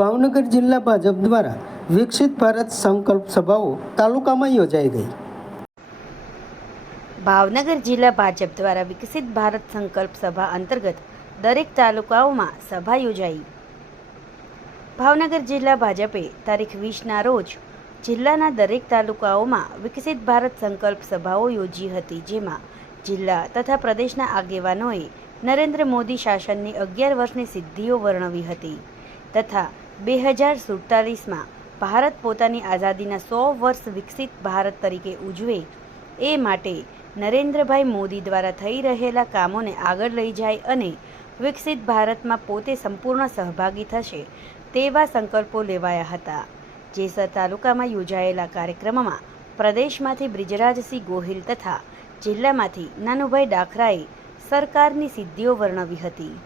ભાવનગર જિલ્લા ભાજપ દ્વારા વિકસિત ભારત સંકલ્પ સભાઓ તાલુકામાં યોજાઈ ગઈ। ભાવનગર જિલ્લા ભાજપ દ્વારા વિકસિત ભારત સંકલ્પ સભા અંતર્ગત દરેક તાલુકાઓમાં સભા યોજાઈ। ભાવનગર જિલ્લા ભાજપે તારીખ 20ના રોજ જિલ્લાના દરેક તાલુકાઓમાં વિકસિત ભારત સંકલ્પ સભાઓ યોજી હતી, જેમાં જિલ્લા તથા પ્રદેશના આગેવાનોએ નરેન્દ્ર મોદી શાસનની 11 વર્ષની સિદ્ધિઓ વર્ણવી હતી તથા 2047માં ભારત પોતાની આઝાદીના 100 વર્ષ વિકસિત ભારત તરીકે ઉજવે એ માટે નરેન્દ્રભાઈ મોદી દ્વારા થઈ રહેલા કામોને આગળ લઈ જાય અને વિકસિત ભારતમાં પોતે સંપૂર્ણ સહભાગી થશે તેવા સંકલ્પો લેવાયા હતા। જેસર તાલુકામાં યોજાયેલા કાર્યક્રમમાં પ્રદેશમાંથી બ્રિજરાજસિંહ ગોહિલ તથા જિલ્લામાંથી નાનુભાઈ ડાખરાએ સરકારની સિદ્ધિઓ વર્ણવી હતી।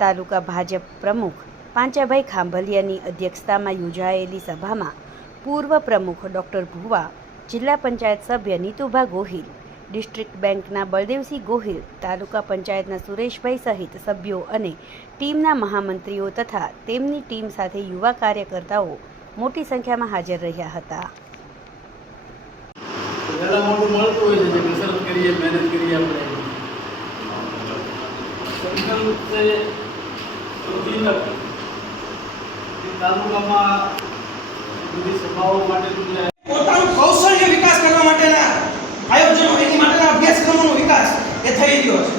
તાલુકા ભાજપ પ્રમુખ પાંચાભાઈ ખાંભલિયાની અધ્યક્ષતામાં યોજાયેલી સભામાં પૂર્વ પ્રમુખ ડૉક્ટર ભુવા, જિલ્લા પંચાયત સભ્ય નીતુભા ગોહિલ, ડિસ્ટ્રિક્ટ બેંકના બળદેવસિંહ ગોહિલ, તાલુકા પંચાયતના સુરેશભાઈ સહિત સભ્યો અને ટીમના મહામંત્રીઓ તથા તેમની ટીમ સાથે યુવા કાર્યકર્તાઓ મોટી સંખ્યામાં હાજર રહ્યા હતા। પોતાનું કૌશલ્ય વિકાસ કરવા માટેના આયોજનો, એની માટેના અભ્યાસક્રમોનો વિકાસ એ થઈ રહ્યો છે।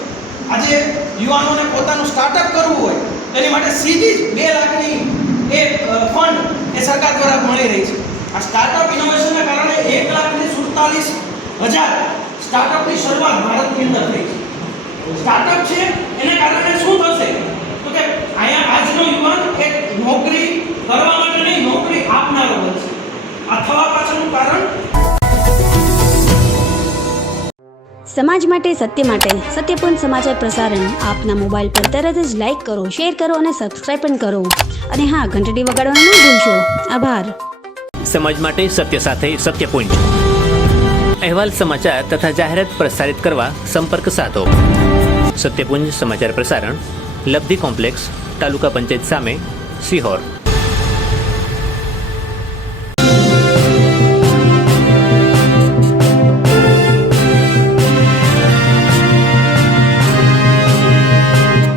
આજે યુવાનોને પોતાનું સ્ટાર્ટઅપ કરવું હોય તેની માટે સીધી જ 2 લાખની એ ફંડ એ સરકાર દ્વારા મળી રહી છે। આ સ્ટાર્ટઅપ ઇનોવેશનના કારણે 1,47,000 સ્ટાર્ટઅપની શરૂઆત ભારતની અંદર થઈ છે। સ્ટાર્ટઅપ છે એને કારણે શું થશે તો કે અહીંયા આજનો યુવાન એક નોકરી કરવા માટે નહીં, નોકરી આપનારો બનશે। આ થવા પાછળનું કારણ સમાજ માટે, સત્ય માટે, સત્યપૂર્ણ સમાચાર પ્રસારણ આપના મોબાઈલ પર તરત જ લાઈક કરો, શેર કરો અને સબસ્ક્રાઇબ પણ કરો અને હા, ઘંટડી વગાડવાનું ન ભૂલશો। આભાર। સમાજ માટે સત્ય સાથે સત્યપૂર્ણ અહેવાલ, સમાચાર તથા જાહેરાત પ્રસારિત કરવા સંપર્ક સાધો। સત્યપુંજ સમાચાર પ્રસારણ, લબ્ધિ કોમ્પ્લેક્સ, તાલુકા પંચાયત સામે, સિહોર।